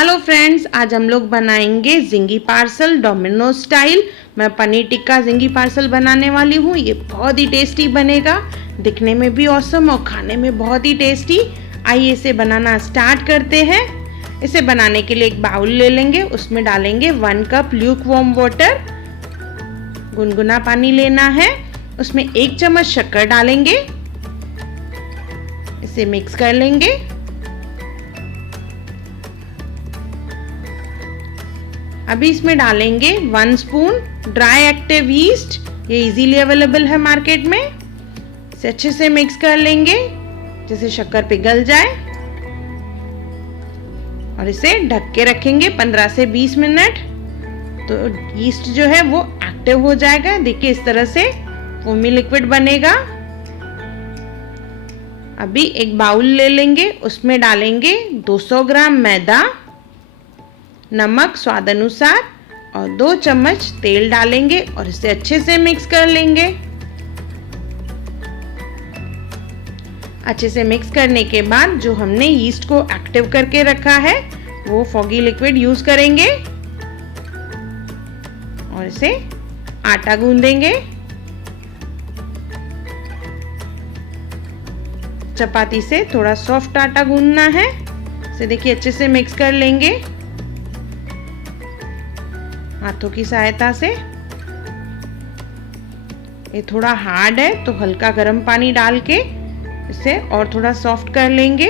Hello friends, आज हम लोग बनाएंगे जिंगी पार्सल डोमिनोज स्टाइल। मैं पनीर टिक्का जिंगी पार्सल बनाने वाली हूँ। ये बहुत ही टेस्टी बनेगा, दिखने में भी ऑसम और खाने में बहुत ही टेस्टी। आइए इसे बनाना स्टार्ट करते हैं। इसे बनाने के लिए एक बाउल ले लेंगे, उसमें डालेंगे 1 कप ल्यूक वार्म वाटर। गुनगुना पानी लेना है, उसमें 1 चम्मच शक्कर डालेंगे। इसे मिक्स कर लेंगे। अभी इसमें डालेंगे 1 स्पून ड्राई एक्टिव यीस्ट। ये इजीली अवेलेबल है मार्केट में। इसे अच्छे से मिक्स कर लेंगे जिससे शक्कर पिघल जाए और इसे ढक के रखेंगे 15 से 20 मिनट। तो यीस्ट जो है वो एक्टिव हो जाएगा। देखिए इस तरह से फोमी लिक्विड बनेगा। अभी एक बाउल ले लेंगे, उसमें डालेंगे 200 ग्राम मैदा, नमक स्वाद अनुसार और 2 चम्मच तेल डालेंगे और इसे अच्छे से मिक्स कर लेंगे। अच्छे से मिक्स करने के बाद जो हमने यीस्ट को एक्टिव करके रखा है वो फॉगी लिक्विड यूज करेंगे और इसे आटा गूंदेंगे। चपाती से थोड़ा सॉफ्ट आटा गूंदना है। इसे देखिए अच्छे से मिक्स कर लेंगे हाथों की सहायता से। ये थोड़ा हार्ड है तो हल्का गर्म पानी डाल के इसे और थोड़ा सॉफ्ट कर लेंगे।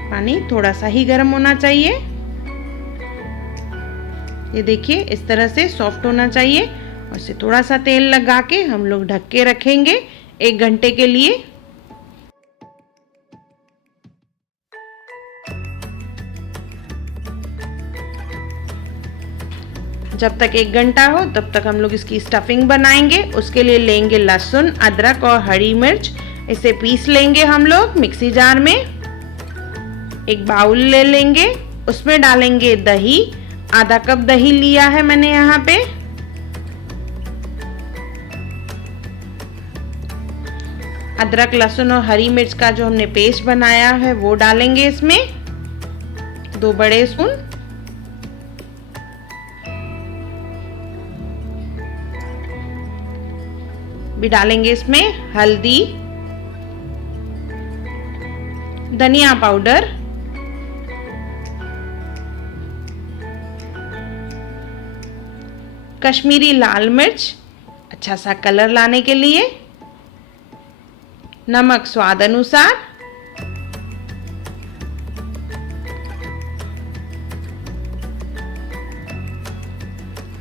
पानी थोड़ा सा ही गर्म होना चाहिए। ये देखिए इस तरह से सॉफ्ट होना चाहिए और इसे थोड़ा सा तेल लगा के हम लोग ढक के रखेंगे 1 घंटे के लिए। जब तक 1 घंटा हो तब तक हम लोग इसकी स्टफिंग बनाएंगे। उसके लिए लेंगे लहसुन, अदरक और हरी मिर्च। इसे पीस लेंगे हम लोग मिक्सी जार में। एक बाउल ले लेंगे, उसमें डालेंगे दही। आधा कप दही लिया है मैंने यहाँ पे। अदरक, लहसुन और हरी मिर्च का जो हमने पेस्ट बनाया है वो डालेंगे इसमें, 2 बड़े स्पून। भी डालेंगे इसमें हल्दी, धनिया पाउडर, कश्मीरी लाल मिर्च अच्छा सा कलर लाने के लिए, नमक स्वाद अनुसार,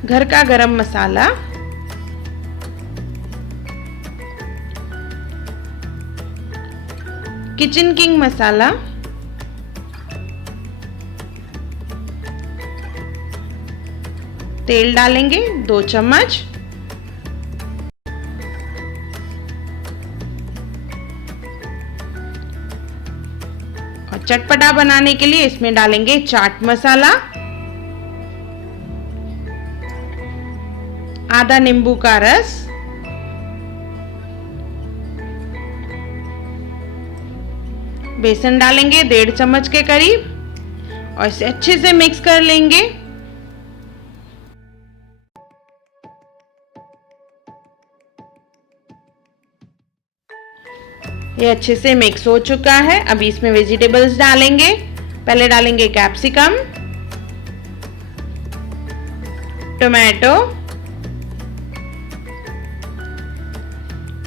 घर का गरम मसाला, किचन किंग मसाला, तेल डालेंगे 2 चम्मच, और चटपटा बनाने के लिए इसमें डालेंगे चाट मसाला, आधा नींबू का रस, बेसन डालेंगे 1.5 चम्मच के करीब और इसे अच्छे से मिक्स कर लेंगे। ये अच्छे से मिक्स हो चुका है। अभी इसमें वेजिटेबल्स डालेंगे। पहले डालेंगे कैप्सिकम, टोमेटो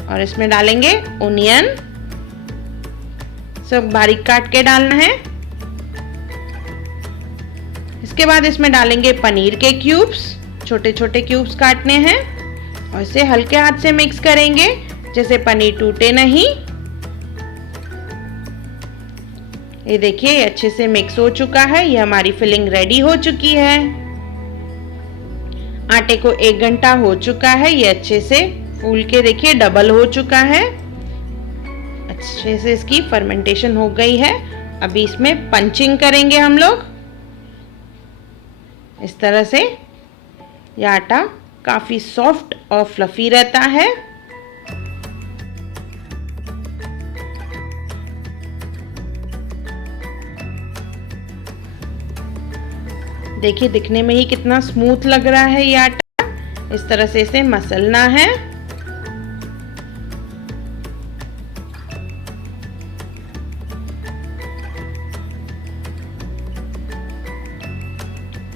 और इसमें डालेंगे ओनियन। सब बारीक काट के डालना है। इसके बाद इसमें डालेंगे पनीर के क्यूब्स, छोटे छोटे क्यूब्स काटने हैं और इसे हल्के हाथ से मिक्स करेंगे जैसे पनीर टूटे नहीं। ये देखिए अच्छे से मिक्स हो चुका है। ये हमारी फिलिंग रेडी हो चुकी है। आटे को 1 घंटा हो चुका है। ये अच्छे से फूल के देखिए डबल हो चुका है। अच्छे से इसकी फर्मेंटेशन हो गई है। अभी इसमें पंचिंग करेंगे हम लोग इस तरह से। यह आटा काफी सॉफ्ट और फ्लफी रहता है। देखिए दिखने में ही कितना स्मूथ लग रहा है ये आटा। इस तरह से इसे मसलना है।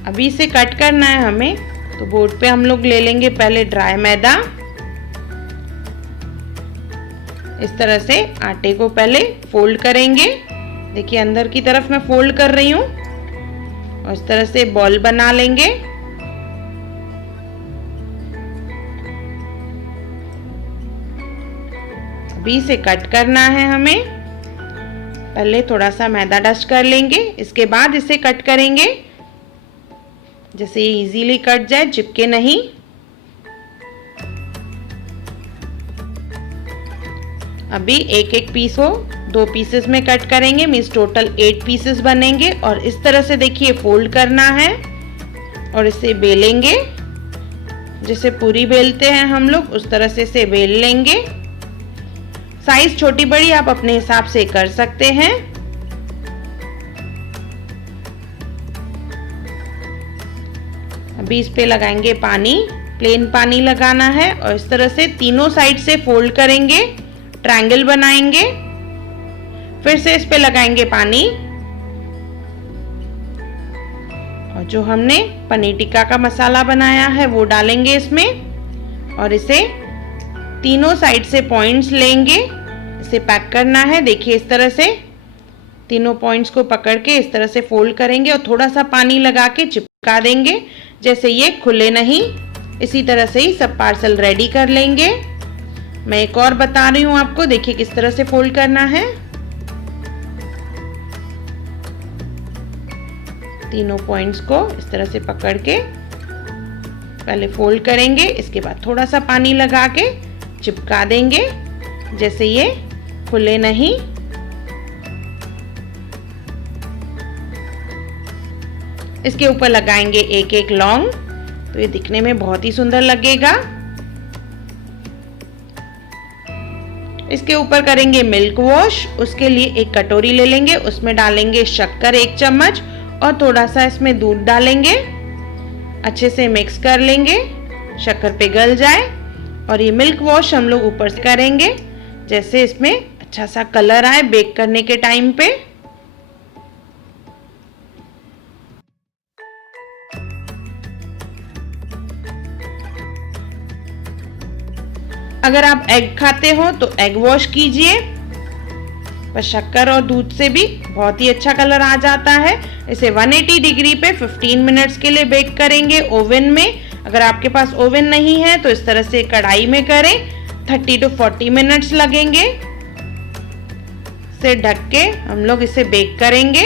अभी इसे कट करना है हमें, तो बोर्ड पे हम लोग ले लेंगे पहले ड्राई मैदा। इस तरह से आटे को पहले फोल्ड करेंगे। देखिए अंदर की तरफ मैं फोल्ड कर रही हूँ और इस तरह से बॉल बना लेंगे। अभी इसे कट करना है हमें। पहले थोड़ा सा मैदा डस्ट कर लेंगे, इसके बाद इसे कट करेंगे जैसे ये इजीली कट जाए, चिपके नहीं। अभी एक एक पीस को 2 पीसेस में कट करेंगे, मीन्स टोटल 8 पीसेस बनेंगे। और इस तरह से देखिए फोल्ड करना है और इसे बेलेंगे। जैसे पूरी बेलते हैं हम लोग उस तरह से इसे बेल लेंगे। साइज छोटी बड़ी आप अपने हिसाब से कर सकते हैं। अभी इस पे लगाएंगे पानी, प्लेन पानी लगाना है और इस तरह से तीनों साइड से फोल्ड करेंगे, ट्रायंगल बनाएंगे। फिर से इस पे लगाएंगे पानी और जो हमने पनीर टिक्का का मसाला बनाया है वो डालेंगे इसमें और इसे तीनों साइड से पॉइंट्स लेंगे, इसे पैक करना है। देखिए इस तरह से तीनों पॉइंट्स को पकड़ के इस तरह से फोल्ड करेंगे और थोड़ा सा पानी लगा के चिपका देंगे जैसे ये खुले नहीं। इसी तरह से ही सब पार्सल रेडी कर लेंगे। मैं एक और बता रही हूँ आपको, देखिए किस तरह से फोल्ड करना है। तीनों पॉइंट्स को इस तरह से पकड़ के पहले फोल्ड करेंगे, इसके बाद थोड़ा सा पानी लगा के चिपका देंगे जैसे ये खुले नहीं। इसके ऊपर लगाएंगे एक एक लौंग, तो ये दिखने में बहुत ही सुंदर लगेगा। इसके ऊपर करेंगे मिल्क वॉश। उसके लिए एक कटोरी ले लेंगे, उसमें डालेंगे शक्कर 1 चम्मच और थोड़ा सा इसमें दूध डालेंगे। अच्छे से मिक्स कर लेंगे, शक्कर पिघल जाए। और ये मिल्क वॉश हम लोग ऊपर से करेंगे जैसे इसमें अच्छा सा कलर आए बेक करने के टाइम पे। अगर आप एग खाते हो तो एग वॉश कीजिए, पर शक्कर और दूध से भी बहुत ही अच्छा कलर आ जाता है। इसे 180 डिग्री पे 15 मिनट्स के लिए बेक करेंगे ओवन में। अगर आपके पास ओवन नहीं है तो इस तरह से कढ़ाई में करें, 30 to 40 मिनट्स लगेंगे। इसे ढक के हम लोग इसे बेक करेंगे।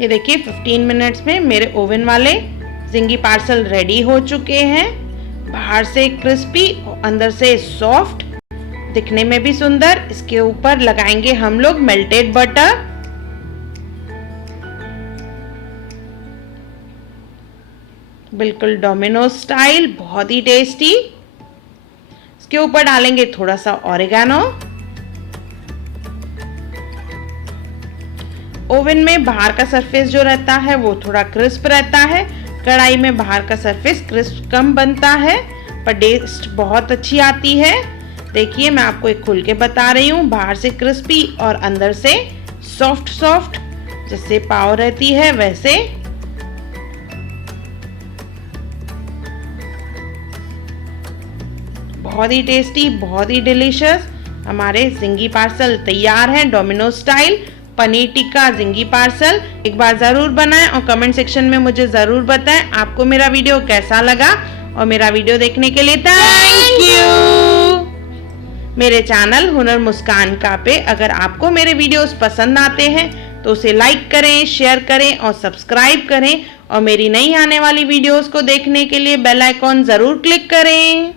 ये देखिए 15 मिनट्स में मेरे ओवन वाले जिंगी पार्सल रेडी हो चुके हैं। बाहर से क्रिस्पी और अंदर से सॉफ्ट, दिखने में भी सुंदर। इसके ऊपर लगाएंगे हम लोग मेल्टेड बटर। बिल्कुल डोमिनोज स्टाइल, बहुत ही टेस्टी। इसके ऊपर डालेंगे थोड़ा सा ऑरिगेनो। ओवन में बाहर का सरफेस जो रहता है वो थोड़ा क्रिस्प रहता है, कढ़ाई में बाहर का सरफेस क्रिस्प कम बनता है, पर टेस्ट बहुत अच्छी आती है। देखिए मैं आपको एक खुल के बता रही हूँ, बाहर से क्रिस्पी और अंदर से सॉफ्ट सॉफ्ट, जैसे पाव रहती है वैसे। बहुत ही टेस्टी, बहुत ही डिलीशियस हमारे जिंगी पार्सल तैयार है। Domino's style paneer tikka zingy parcel एक बार ज़रूर बनाएं और कमेंट सेक्शन में मुझे ज़रूर बताएं आपको मेरा वीडियो कैसा लगा। और मेरा वीडियो देखने के लिए थैंक यू। मेरे चैनल हुनर मुस्कान का पे अगर आपको मेरे वीडियोस पसंद आते हैं तो उसे लाइक करें, शेयर करें और सब्सक्राइब करें। और मेरी नई आने वाली वीडियोस को देखने के लिए बेल आइकॉन ज़रूर क्लिक करें।